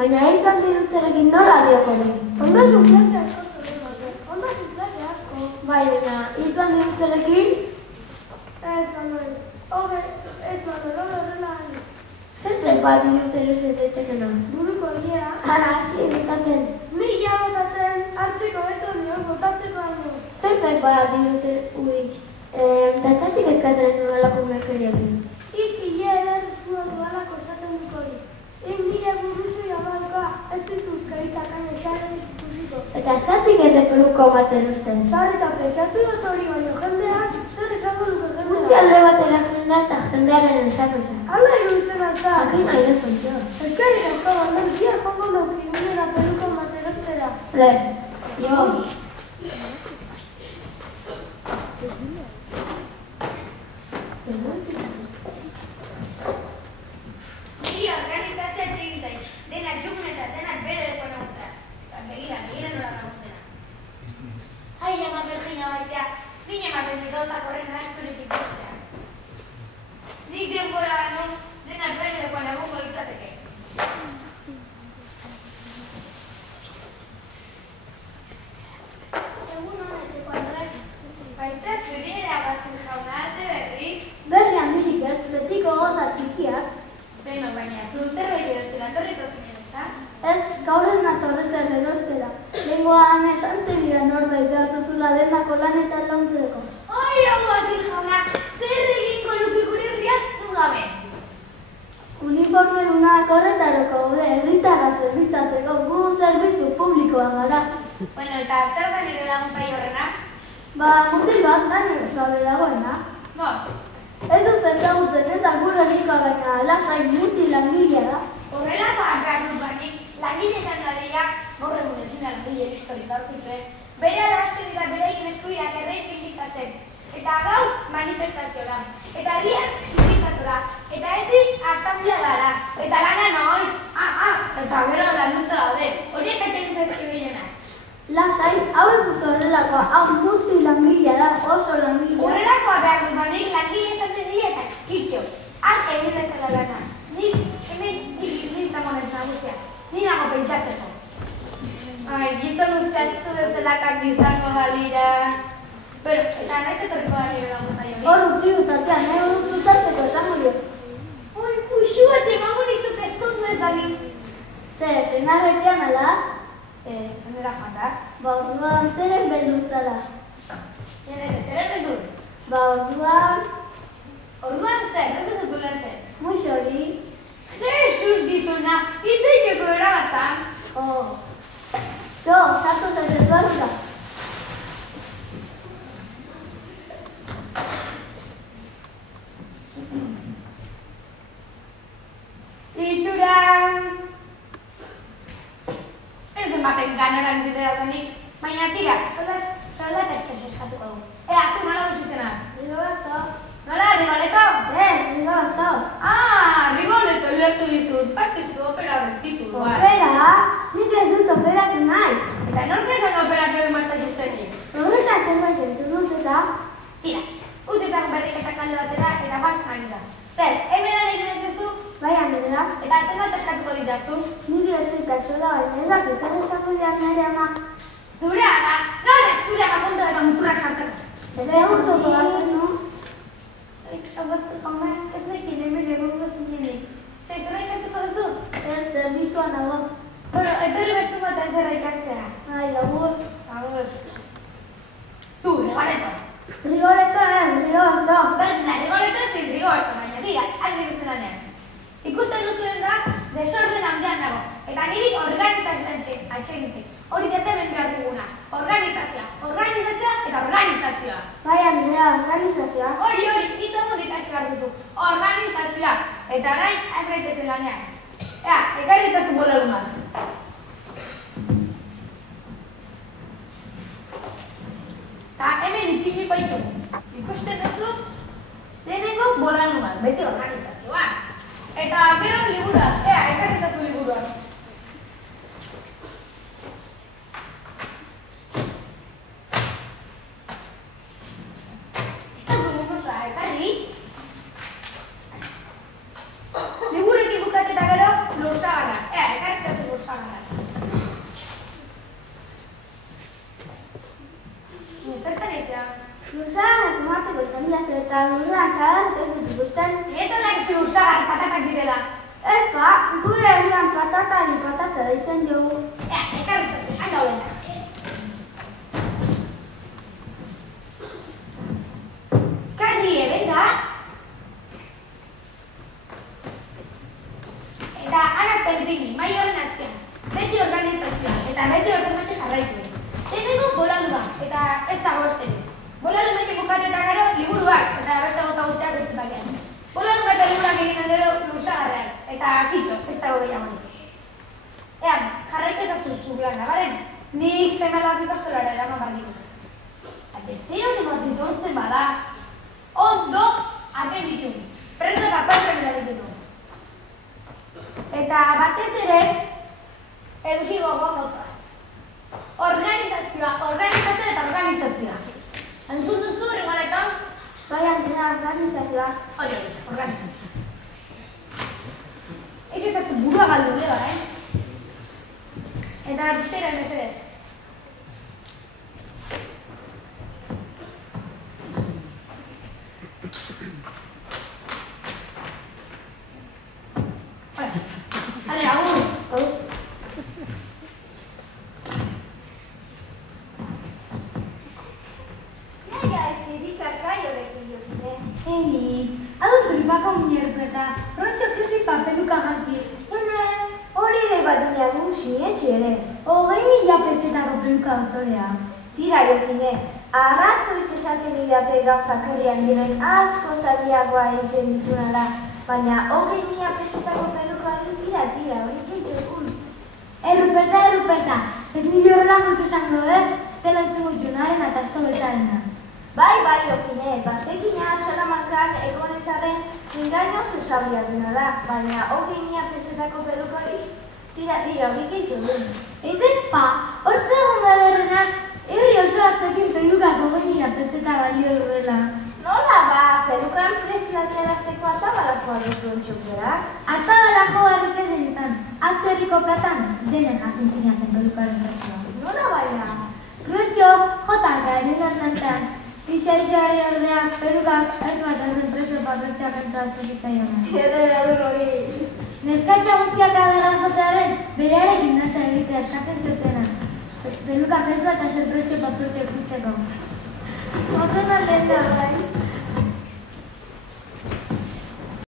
baina izan dirutzerekin nola diokori. Ondo suplente asko zure mate. Ondo suplente asko. Bai, baina izan dirutzerekin... Ez, Manuel. Ez, Manuel, horrela ari. Zertek bat diruzero zertetekena? Buruko hilea. Ara, hasi egitatzen. Ni ja botatzen, hartzeko beto nio, botatzeko haino. Zertek bat diruzero, datatik ezkatzen ez horrelako mekeriakin. Hilea zua dualako esaten dukori. Nire buruzu jabalka ez dituz gaitak aina ikusiko. Eta zatik ez eperuko bat erosten. Zareta pentsatu dut hori baino jendeak, zer esango duke jendeak. Utsi alde batera jendea eta jendearen esakosa. Hala iruditzen alta. Jakin nahi ez kontzio. Ezkerrik asko banden, bihar jongo daukin nire peruko materostera. Le, jo. Niri organizazioa txegintain, denak txugun eta denak bere lekoan agutar. Eta begira nola nagustena. Ai, ama Virginia baitea, nire ematen gauzak horren asturik ikustea. Nik denbora non, denak bere lekoan agungo izateke. Egun honeteko Andrek. Baita zuriera batzun jauna, ze berri? Berri handirik ez, betiko goza txikiak. Beno, baina, zunterroi erostela torriko zinen, ezta? Ez, gaur ez natorrez errostera. Lengoan esantzibira norbait behar duzula denako lanetan launtzeko. Ai, hau azil jauna, zer egingo luke gure herriak zugabe? Uniformedunak horretaroko gaude, herritarra zerbitzatzeko gu zerbitzu publikoa gara. Bueno, eta zer da nire laguntzai horrena? Ba, mutil bat, baino gabe dagoena. Bo, Ez duz ezagutzen ez agur herrikoa baina lasai mutil langilea da. horrelakoan behar dut banik, langile izan dadila, gaur egun ezin da langile historik aurkituen, bere alaste dira bereikin eskubideak erreipindikatzen. Eta gau manifestazioa, eta bihar sindikatura, eta ez asambleara, eta lana noiz, eta gero lanuza daude, horiek atxegin zaizki gehienak. Lasai, hau ez duz horrelakoa, hau mutil langilea da, oso langilea. Horrelakoa behar dut banik, langile izan dira eta kitxo, ark egin dezala lana. Nik hemen izango naiz nagusia, ni nago pentsatzeko. Ai, gizon guztiaztu bezalakak izango balira. Pero, eta naiz etorriko da nire laguntza jori. Hor utzi duzatean, hor duzatzeko esango jo. Oi, puxu, eta emango nizuk ezkondu ez bali. Zer, senarrekian ala? Zenera joan da? Ba, orduan zeren beldurtzara. Jenez, zer beldur? Ba, orduan, Orduan zer, ez ez dut lertzen. muixori. Jesus dituna, itzeikeko erabatzan. Jo, sartu zer barruka. Itxuran! Ez ematen ganoran biderakonik, baina tira, solat eskes eskatuko du. Ea, zu nola duzu izena? Rigoberto. Nola, Rigoleto? Rigoberto. Rigoleto lertu dizut, bakizko opera horret titulua. Opera? Nik ez dut operak nahi. Eta nork esan operak egin martza justenik? Horretan zerbait entzun dut eta... Tira, utetan berriketak alde batera eta bat ari da. Zer, hemen da egiten duzu? Bai, Andrea. Eta zenbat eskatuko ditazu? Niri ez dut kasola baina ez dakit zer esango diak nire ama. Zure ama, nore zure ama punto eta muturrak sartzen. Eta urtuko da zen, no? Abaztu jauna, ez nekin hemen egongo zinenik. Zer, zerra ikatuko duzu? Ez, zerbituan nago. Bueno, etorri bestu baten zerra ikatzea. Ai, lagur. Agur. Tu, Rigoleto. Rigoberto ez, Rigoberto. Berdina, Rigoleto ez dit Rigoberto, baina tira, hasi guztien lanean. Ikusten duzuen da, desorden handian dago. Eta niri organizazioan atxegintzen. Hori detemen behar duguna. Organizazioa, organizazioa eta organizazioa. Bai, Andrea, organizazioa. Hori, hitz mundik hasi behar duzu. Organizazioa. Eta orain, hasi gaitezen lanean. Ea, ekarri eta zu bola lumat. Eta hemen ipiniko ditugu. Ikusten duzu, lehenengo bola lumat, beti organizazioa. Eta gero liburua. Ea, ekarri eta zu liburua. Liburekin bukatu eta gero, lursa gana. Ea, ekarri eta zu zen. Ez aldakizu usagar patatak direla. Ez ba, gure herrian patatari patata deitzen dugu. Ekarritzatzen, handa holena. Karrie, venga. Eta Ana Pellegrini, mai horren azpian. Beti organizazioa, eta beti horrematxe jarraitu. Tenengo bolalua, eta ez dago estene. Bolalu beti bukatu eta gero liburuak, eta beste gauza guztiak ez dutakean. Bolalu eta liburuak egiten gero lusagarrean, eta kito, ez dago gehiagonik. Ean, jarraitu ezaztu zublana, balen? Nik semelak ikastolara eraman barrik. Bezero nemotzit ontzen bada, ondo aten ditu. Preso papatzen dituzu. Eta batez ere, eduki gogo gauza. Organizazioa eta organizazioa. Entzun duzu, Rigoleton? Bai, antena, organizazioa. Hori, organizazioa. Ez ezaztu burua galdu dira, Eta pixera, mesedez. Hale, agur. Tripako muñerpeta, Rontxo krizi papeluka jantzi. Hori ere bat diagun sinetxe ere. 20.000 pezetako peluka autorea. Tira, Jokine, arrazoiz esaten didate gauzak herrian diren asko zailagoa egiten ditunala, baina 20.000 pezetako peluka tira, hori gehitxo. Ruperta, ez nire horrelako izango, Zela entzugu Jonaren eta esto bezarena. Bai, Jokine, bazekina Salamankan egon ezaren engaino zuzabia denala, baina 20.000 pezetako peluka tira, hori gehitxo duen. Ez pa, hortze egon baderrena, herri osoak zekin pelukako 20.000 pezeta balio duela. Nola ba, pelukan prezioak erazteko atabalakoa duzuen txokerak? Atabalako barrik ez izan, atzo herriko platan, denen jakin zinazen pelukaren prezioa. Nola baina? Krutxo, jotaka erin Pixaitxoari ordeak, perukak, ez bat erden prezio papertxak entzatu zitzaionak. Eder hori. Neskatxa guztiak adarran jotearen, berearekin nasa egitea eskatzen zutena. Perukak ez bat erden prezio papertxak kutseko. Ozen aldean da,